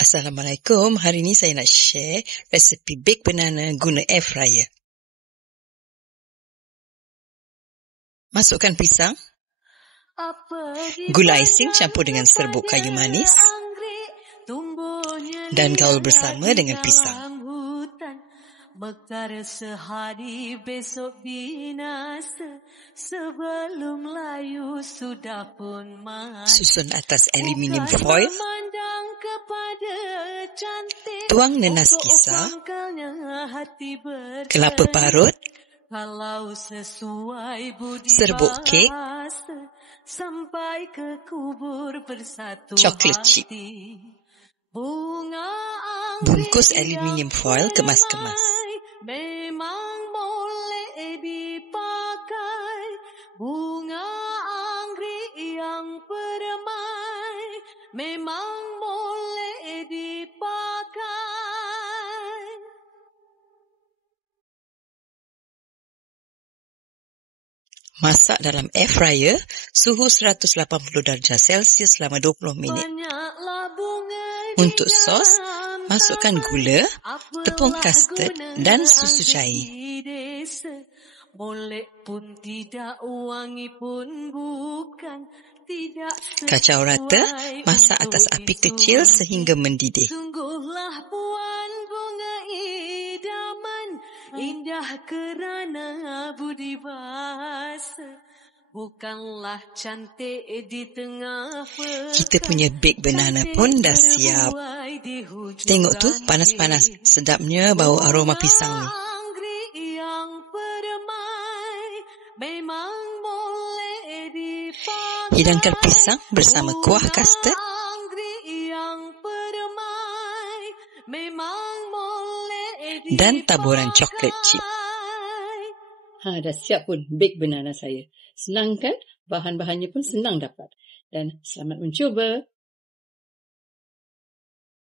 Assalamualaikum. Hari ini saya nak share resepi bake banana guna air fryer. Masukkan pisang, gula icing campur dengan serbuk kayu manis dan gaul bersama dengan pisang. Mekar sehari besok binasa, sebelum layu sudah pun mati. Susun atas aluminium foil. Tuang nanas kisar, kelapa parut, serbuk kek, sampai ke kubur bersatu coklat chip. Bungkus aluminium foil kemas-kemas. Memang boleh dipakai bunga anggrek yang permai, memang boleh dipakai. Masak dalam air fryer suhu 180 darjah Celsius selama 20 minit. Untuk sos, masukkan gula, tepung custard dan susu cair. Boleh pun tidak, wangi pun bukan, tidak. Kacau rata, masak atas api kecil sehingga mendidih. Sungguhlah puan bunga idaman, indah kerana budi bahasa. Bukanlah cantik di tengah Kita punya bake banana pun dah siap. Tengok tu, panas-panas. Sedapnya bau aroma pisang ni. Hidangkan pisang bersama kuah custard dan taburan coklat chip. Dah siap pun bake banana saya. Senang kan? Bahan-bahannya pun senang dapat. Dan selamat mencuba.